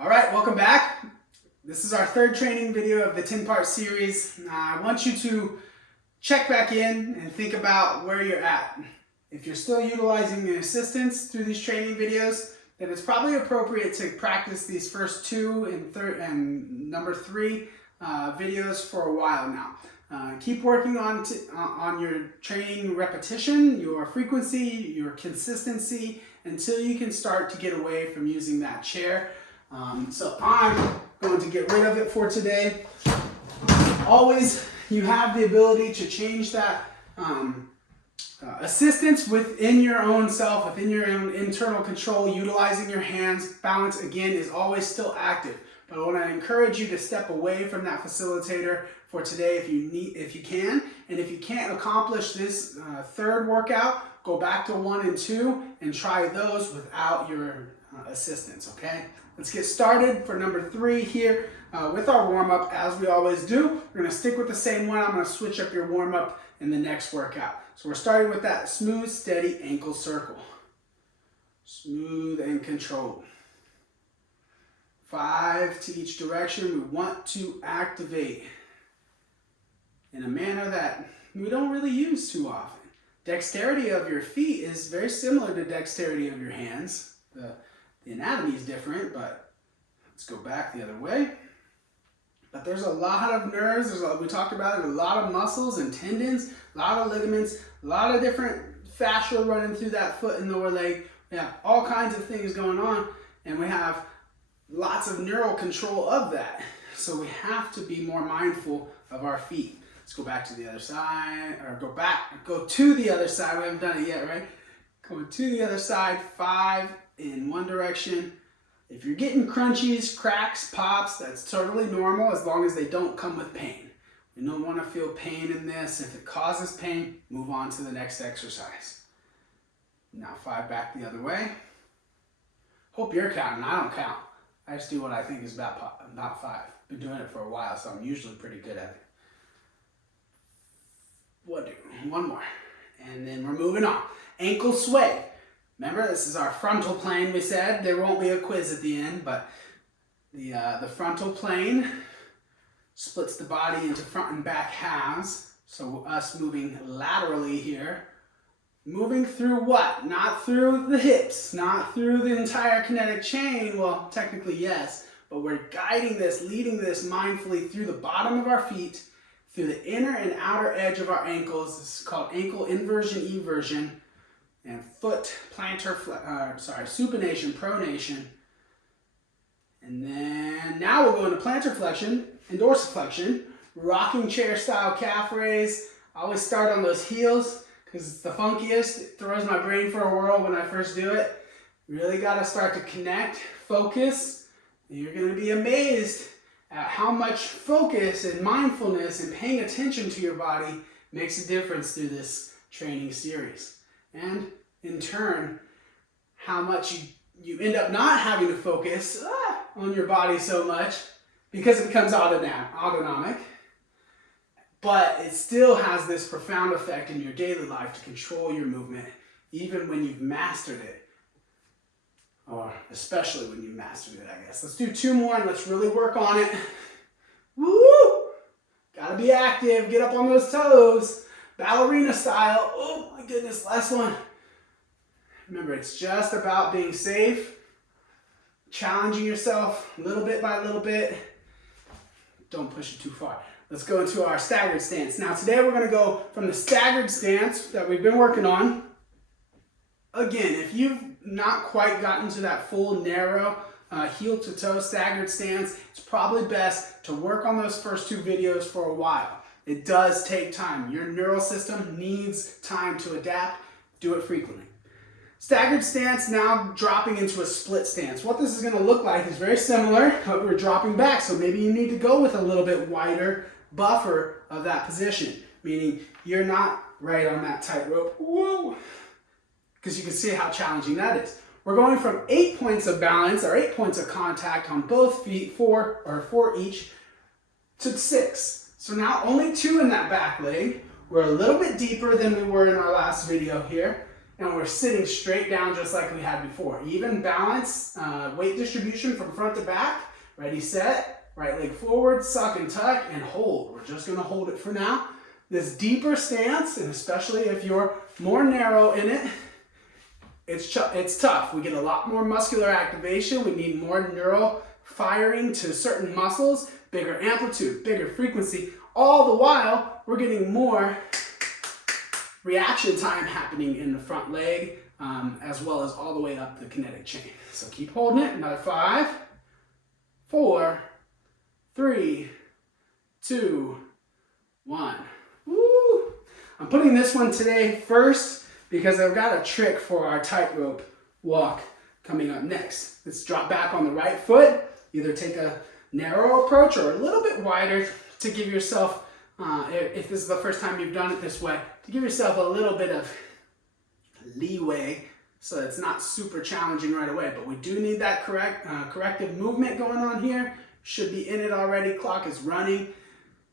All right, welcome back. This is our third training video of the 10-part series. I want you to check back in and think about where you're at. If you're still utilizing the assistance through these training videos, then it's probably appropriate to practice these first two and number three videos for a while now. Keep working on your training repetition, your frequency, your consistency, until you can start to get away from using that chair. So I'm going to get rid of it for today. Always, you have the ability to change that assistance within your own self, within your own internal control, utilizing your hands. Balance, again, is always still active. But I want to encourage you to step away from that facilitator for today if you can. And if you can't accomplish this third workout, go back to 1 and 2 and try those without your assistance, okay? Let's get started for number 3 here with our warm-up. As we always do, we're going to stick with the same one. I'm going to switch up your warm-up in the next workout. So we're starting with that smooth, steady ankle circle. Smooth and controlled. 5 to each direction. We want to activate in a manner that we don't really use too often. Dexterity of your feet is very similar to dexterity of your hands. The anatomy is different, but let's go back the other way. But there's a lot of nerves, we talked about it, a lot of muscles and tendons, a lot of ligaments, a lot of different fascia running through that foot and lower leg. We have all kinds of things going on, and we have lots of neural control of that. So we have to be more mindful of our feet. Let's go back to the other side, or go to the other side. We haven't done it yet, right? Going to the other side, 5 in one direction. If you're getting crunchies, cracks, pops, that's totally normal as long as they don't come with pain. We don't want to feel pain in this. If it causes pain, move on to the next exercise. Now 5 back the other way. Hope you're counting. I don't count. I just do what I think is about 5. Been doing it for a while, so I'm usually pretty good at it. One more. And then we're moving on. Ankle sway. Remember, this is our frontal plane, we said. There won't be a quiz at the end, but the frontal plane splits the body into front and back halves. So us moving laterally here. Moving through what? Not through the hips, not through the entire kinetic chain. Well, technically yes, but we're guiding this, leading this mindfully through the bottom of our feet, through the inner and outer edge of our ankles. This is called ankle inversion, eversion. And foot plantar, supination, pronation. And then now we'll go into plantar flexion and dorsiflexion. Rocking chair style calf raise. I always start on those heels because it's the funkiest. It throws my brain for a whirl when I first do it. Really got to start to connect, focus. And you're going to be amazed at how much focus and mindfulness and paying attention to your body makes a difference through this training series. And in turn, how much you end up not having to focus on your body so much because it becomes autonomic. But it still has this profound effect in your daily life to control your movement, even when you've mastered it. Or especially when you've mastered it, I guess. Let's do 2 more and let's really work on it. Woo! Gotta be active, get up on those toes. Ballerina style. Oh my goodness, last one. Remember, it's just about being safe, challenging yourself little bit by little bit. Don't push it too far. Let's go into our staggered stance. Now today we're going to go from the staggered stance that we've been working on. Again, if you've not quite gotten to that full narrow heel to toe staggered stance, it's probably best to work on those first 2 videos for a while. It does take time. Your neural system needs time to adapt. Do it frequently. Staggered stance, now dropping into a split stance. What this is going to look like is very similar, but we're dropping back. So maybe you need to go with a little bit wider buffer of that position, meaning you're not right on that tightrope. Whoa! Because you can see how challenging that is. We're going from 8 points of balance, or 8 points of contact on both feet, 4 each, to 6. So now only 2 in that back leg. We're a little bit deeper than we were in our last video here. and we're sitting straight down just like we had before. Even balance, weight distribution from front to back. Ready, set, right leg forward, suck and tuck, and hold. We're just gonna hold it for now. This deeper stance, and especially if you're more narrow in it, it's tough. We get a lot more muscular activation. We need more neural firing to certain muscles, bigger amplitude, bigger frequency. All the while, we're getting more reaction time happening in the front leg, as well as all the way up the kinetic chain. So keep holding it. Another 5, 4, 3, 2, 1. Woo! I'm putting this one today first because I've got a trick for our tightrope walk coming up next. Let's drop back on the right foot. Either take a narrow approach or a little bit wider to give yourself, if this is the first time you've done it this way, to give yourself a little bit of leeway so it's not super challenging right away. But we do need that corrective movement going on here. Should be in it already. Clock is running.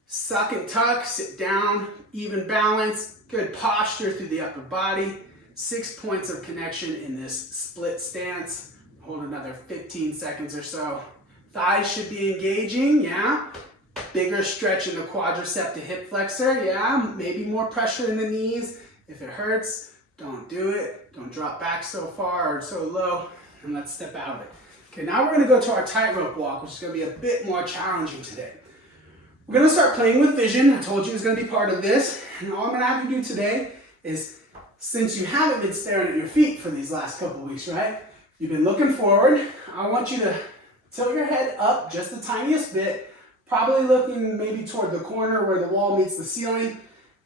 Suck and tuck, sit down, even balance, good posture through the upper body. 6 points of connection in this split stance. Hold another 15 seconds or so. Thighs should be engaging, yeah. Bigger stretch in the quadricep to hip flexor, yeah. Maybe more pressure in the knees. If it hurts, don't do it. Don't drop back so far or so low, and let's step out of it. Okay, now we're gonna go to our tightrope walk, which is gonna be a bit more challenging today. We're gonna start playing with vision. I told you it was gonna be part of this, and all I'm gonna have you do today is, since you haven't been staring at your feet for these last couple weeks, right? You've been looking forward. I want you to tilt your head up just the tiniest bit, probably looking maybe toward the corner where the wall meets the ceiling,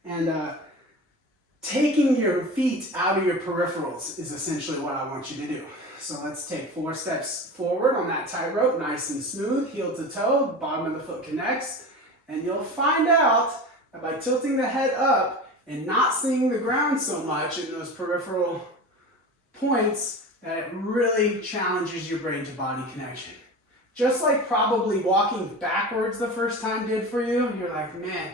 and taking your feet out of your peripherals is essentially what I want you to do. So let's take 4 steps forward on that tightrope, nice and smooth, heel to toe, bottom of the foot connects, and you'll find out that by tilting the head up and not seeing the ground so much in those peripheral points, that it really challenges your brain to body connection. Just like probably walking backwards the first time did for you, you're like, man,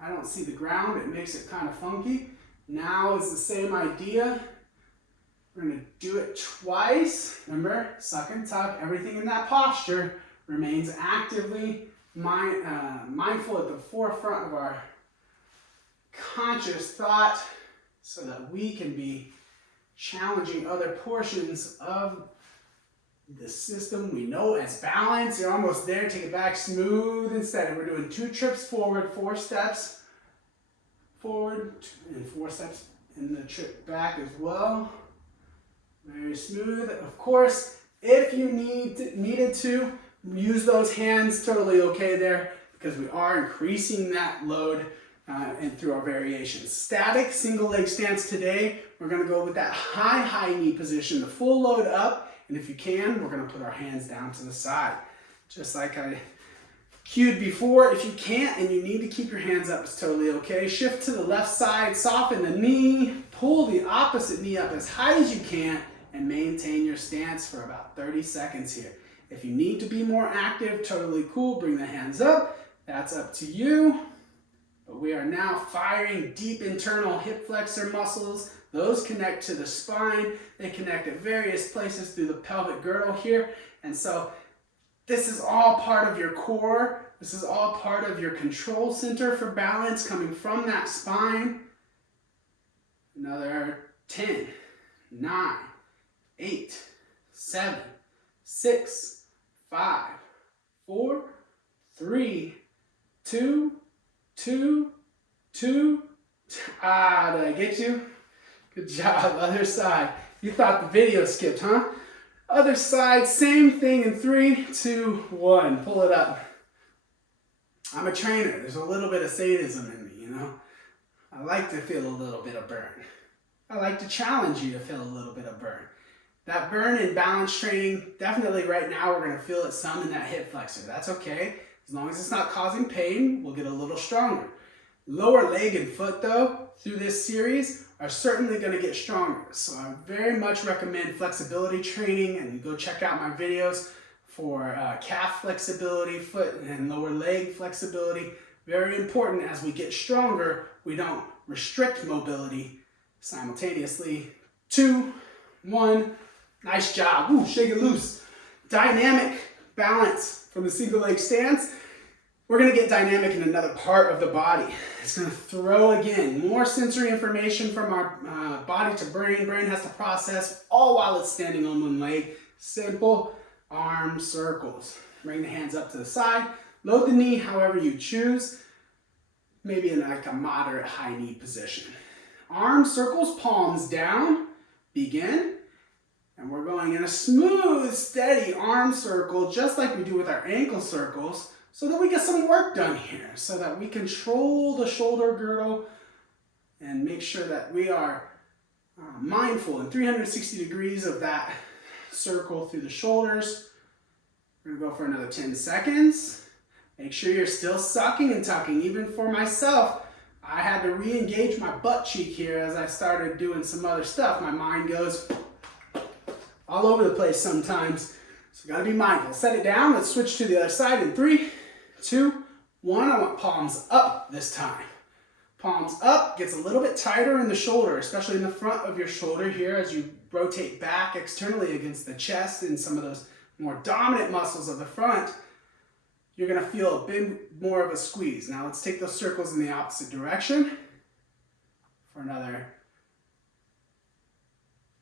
I don't see the ground, it makes it kind of funky. Now it's the same idea. We're gonna do it twice. Remember, suck and tuck, everything in that posture remains actively mindful at the forefront of our conscious thought so that we can be challenging other portions of the system we know as balance. You're almost there. Take it back, smooth and steady. We're doing 2 trips forward, 4 steps forward, and 4 steps in the trip back as well. Very smooth. Of course, if you needed to use those hands, totally okay there, because we are increasing that load and through our variations. Static single leg stance today, we're going to go with that high knee position, the full load up, and if you can, we're going to put our hands down to the side. Just like I cued before, if you can't and you need to keep your hands up, it's totally okay. Shift to the left side, soften the knee, pull the opposite knee up as high as you can, and maintain your stance for about 30 seconds here. If you need to be more active, totally cool, bring the hands up. That's up to you. But we are now firing deep internal hip flexor muscles. Those connect to the spine. They connect at various places through the pelvic girdle here. And so this is all part of your core. This is all part of your control center for balance coming from that spine. Another 10, 9, 8, 7, 6, 5, 4, 3, 2, 2, 2. Ah, did I get you? Good job. Other side. You thought the video skipped, huh? Other side, same thing in 3, 2, 1. Pull it up. I'm a trainer. There's a little bit of sadism in me, you know? I like to feel a little bit of burn. I like to challenge you to feel a little bit of burn. That burn in balance training, definitely right now we're going to feel it some in that hip flexor. That's okay. As long as it's not causing pain, we'll get a little stronger. Lower leg and foot though, through this series, are certainly going to get stronger. So I very much recommend flexibility training, and you go check out my videos for calf flexibility, foot and lower leg flexibility. Very important as we get stronger, we don't restrict mobility simultaneously. 2, 1. Nice job. Ooh, shake it loose. Dynamic balance from the single leg stance. We're going to get dynamic in another part of the body. It's going to throw, again, more sensory information from our body to brain. Brain has to process, all while it's standing on one leg. Simple arm circles. Bring the hands up to the side. Load the knee however you choose. Maybe in like a moderate high knee position. Arm circles, palms down. Begin. And we're going in a smooth, steady arm circle, just like we do with our ankle circles, so that we get some work done here, so that we control the shoulder girdle and make sure that we are mindful in 360 degrees of that circle through the shoulders. We're going to go for another 10 seconds. Make sure you're still sucking and tucking. Even for myself, I had to re-engage my butt cheek here as I started doing some other stuff. My mind goes all over the place sometimes, so you gotta be mindful. Set it down. Let's switch to the other side in 3, 2, 1. I want palms up this time. Palms up, gets a little bit tighter in the shoulder, especially in the front of your shoulder here as you rotate back externally against the chest and some of those more dominant muscles of the front. You're gonna feel a bit more of a squeeze. Now let's take those circles in the opposite direction for another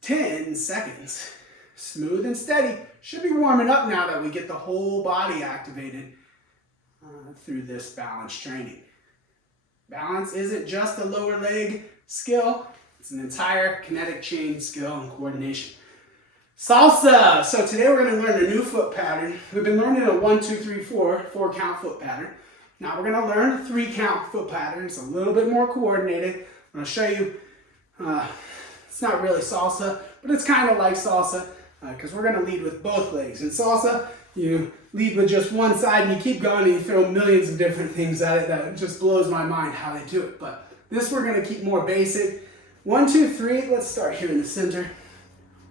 10 seconds. Smooth and steady. Should be warming up now that we get the whole body activated through this balance training. Balance isn't just a lower leg skill, it's an entire kinetic chain skill and coordination. Salsa! So today we're going to learn a new foot pattern. We've been learning a 1, 2, 3, 4 count foot pattern. Now we're going to learn a 3 count foot pattern. It's a little bit more coordinated. I'm going to show you, it's not really salsa, but it's kind of like salsa. Because we're going to lead with both legs. In salsa, you lead with just one side and you keep going and you throw millions of different things at it. That just blows my mind how they do it. But this we're going to keep more basic. 1, 2, 3. Let's start here in the center.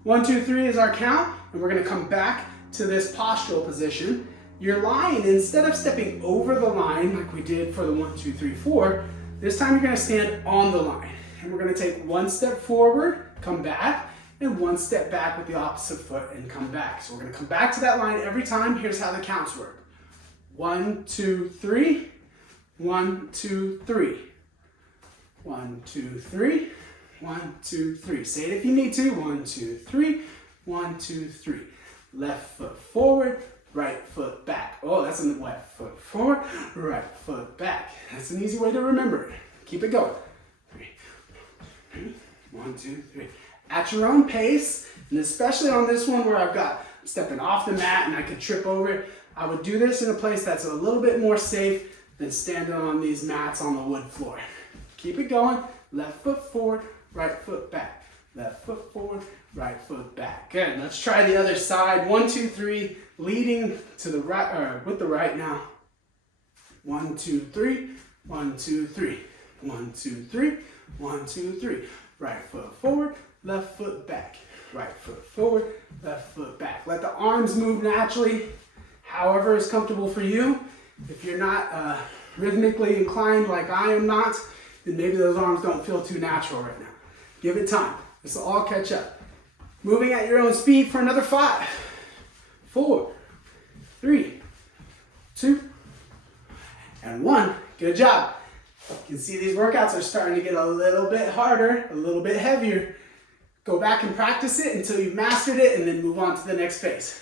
1, 2, 3 is our count. And we're going to come back to this postural position. You're lying, instead of stepping over the line like we did for the 1, 2, 3, 4, this time you're going to stand on the line. And we're going to take one step forward, come back, and one step back with the opposite foot and come back. So we're going to come back to that line every time. Here's how the counts work. 1, 2, 3. 1, 2, 3. 1, 2, 3. 1, 2, 3. Say it if you need to. 1, 2, 3. 1, 2, 3. Left foot forward, right foot back. Oh, that's a left foot forward, right foot back. That's an easy way to remember it. Keep it going. 3. 1, 2, 3. At your own pace, and especially on this one where I'm stepping off the mat and I could trip over it, I would do this in a place that's a little bit more safe than standing on these mats on the wood floor. Keep it going. Left foot forward, right foot back. Left foot forward, right foot back. Good. Let's try the other side. 1, 2, 3. Leading to the right, or with the right now. 1, 2, 3. 1, 2, 3. 1, 2, 3. 1, 2, 3. Right foot forward. Left foot back, right foot forward, left foot back. Let the arms move naturally, however is comfortable for you. If you're not rhythmically inclined like I am not, then maybe those arms don't feel too natural right now. Give it time. This will all catch up. Moving at your own speed for another 5, 4, 3, 2, and 1. Good job. You can see these workouts are starting to get a little bit harder, a little bit heavier. Go back and practice it until you've mastered it and then move on to the next phase.